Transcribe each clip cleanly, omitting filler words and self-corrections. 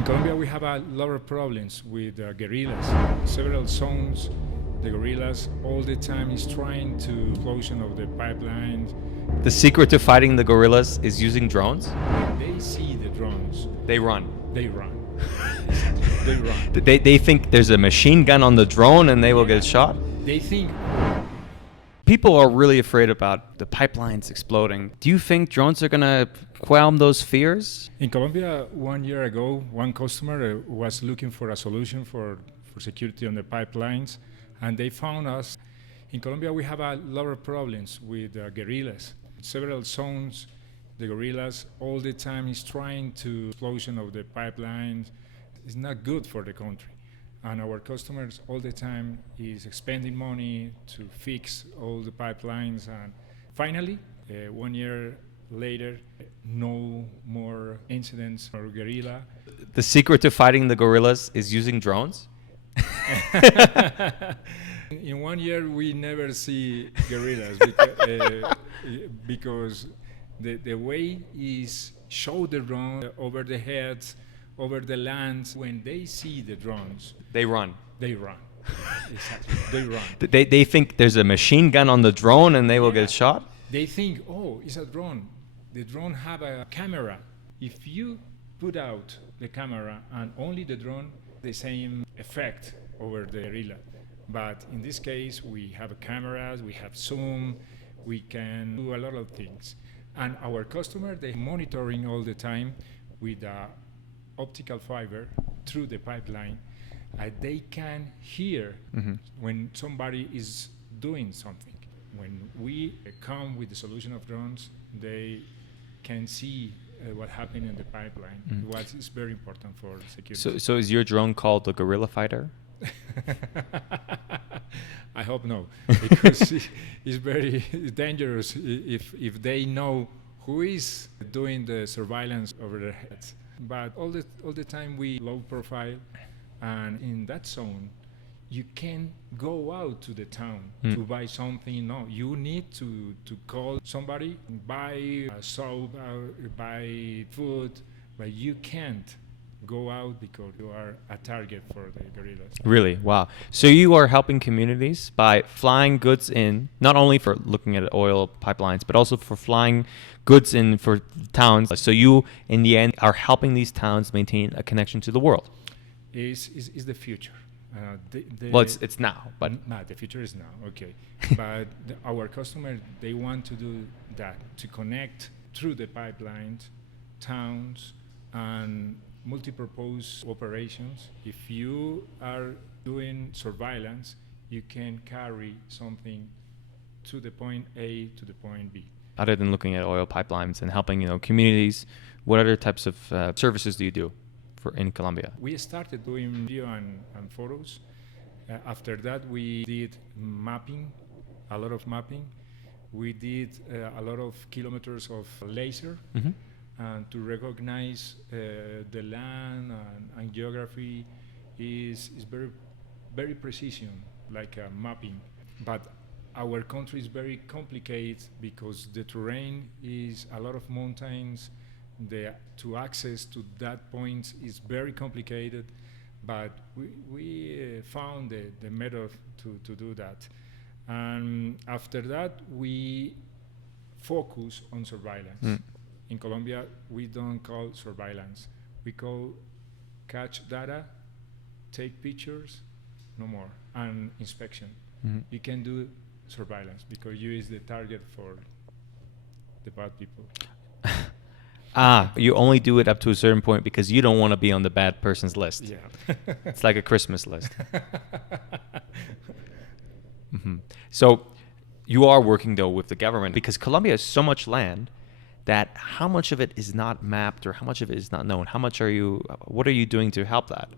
In Colombia, we have a lot of problems with guerrillas. Several zones, the guerrillas all the time is trying to explosion of the pipelines. The secret to fighting the guerrillas is using drones? When they see the drones, They run. they run. They run. They think there's a machine gun on the drone and they will get shot? They think People are really afraid about the pipelines exploding. Do you think drones are going to quell those fears? in Colombia 1 year ago, one customer was looking for a solution for security on the pipelines, and they found us. In Colombia, we have a lot of problems with guerrillas. Several zones, the guerrillas all the time is trying to explosion of the pipelines. It's not good for the country. And our customers all the time is expending money to fix all the pipelines. And finally, 1 year later, no more incidents or guerrilla. The secret to fighting the guerrillas is using drones? In 1 year, we never see guerrillas because the way is show the drone over the heads, over the lands. When they see the drones, They run. they run. Exactly, they run. They think there's a machine gun on the drone and they will Yeah. get shot? They think, oh, it's a drone. The drone have a camera. If you put out the camera and only the drone, the same effect over the guerrilla. But in this case, we have cameras, we have zoom, we can do a lot of things. And our customer, they monitoring all the time with optical fiber through the pipeline. They can hear when somebody is doing something. When we come with the solution of drones, they can see what happened in the pipeline. What is very important for security. So is your drone called the Guerrilla Fighter? I hope no, because it's very dangerous if they know who is doing the surveillance over their heads. But all the time we low profile, and in that zone, you can go out to the town to buy something. No, you need to call somebody, buy soap, buy food, but you can't go out because you are a target for the guerrillas. Really? Wow. So you are helping communities by flying goods in, not only for looking at oil pipelines, but also for flying goods in for towns. So you, in the end, are helping these towns maintain a connection to the world. Is the future. Well, it's now, but The future is now, okay. But our customers, they want to do that, to connect through the pipelines, towns, and multi-purpose operations. If you are doing surveillance, you can carry something to the point A to the point B. other than looking at oil pipelines and helping, communities, what other types of services do you do in Colombia? We started doing video and photos. After that, we did mapping, a lot of mapping. We did a lot of kilometers of laser and to recognize the land and geography is very, very precision, like mapping. But our country is very complicated because the terrain is a lot of mountains. To access to that point is very complicated, but we found the method to do that. And after that, we focus on surveillance. In Colombia, we don't call surveillance. We call catch data, take pictures, no more, and inspection. You can do surveillance because you is the target for the bad people. You only do it up to a certain point because you don't want to be on the bad person's list. Yeah. It's like a Christmas list. So you are working, though, with the government because Colombia has so much land that how much of it is not mapped or how much of it is not known? What are you doing to help that?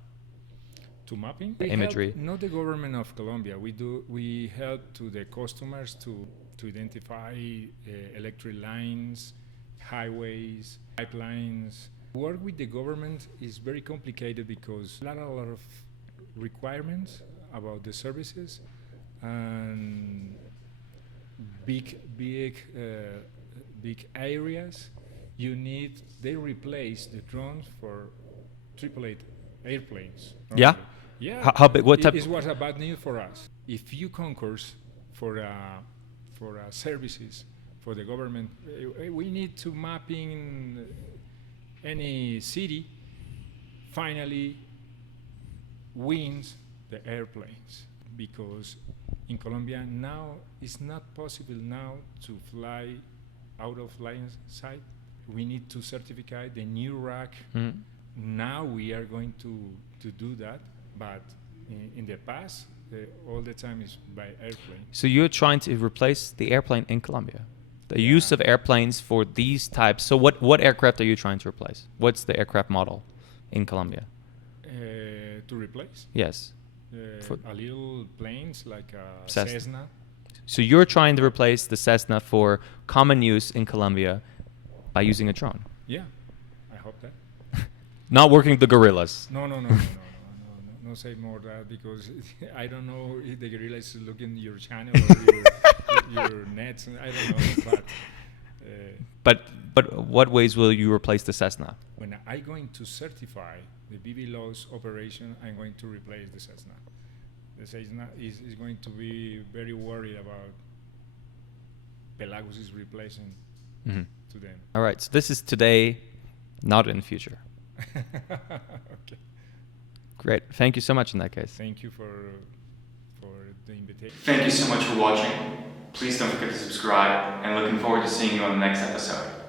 To mapping? Imagery. Not the government of Colombia. We help to the customers to identify electric lines, highways, pipelines. Work with the government is very complicated because a lot of requirements about the services and big areas. They replace the drones for triple-eight airplanes. Yeah? normally. Yeah. How big? What type? It was a bad news for us. If you concourse for services for the government, we need to map in any city. Finally, wins the airplanes, because in Colombia now it's not possible now to fly out of line sight. We need to certify the new rack. Mm. Now we are going to do that, but in the past, all the time is by airplane. So you're trying to replace the airplane in Colombia, the use of airplanes for these types. So what aircraft are you trying to replace? What's the aircraft model in Colombia? To replace? Yes. A little planes like a Cessna. Cessna. So you're trying to replace the Cessna for common use in Colombia by using a drone. Yeah, I hope that. Not working with the guerrillas. No say more that, because I don't know if the guerrilla is looking your channel or your nets. I don't know, But what ways will you replace the Cessna? when I'm going to certify the BB-Laws operation, I'm going to replace the Cessna. The Cessna is going to be very worried about Pelagus is replacing Mm-hmm. to them. All right. So this is today, not in the future. Okay. Great. Thank you so much in that case. Thank you for the invitation. Thank you so much for watching. Please don't forget to subscribe, and looking forward to seeing you on the next episode.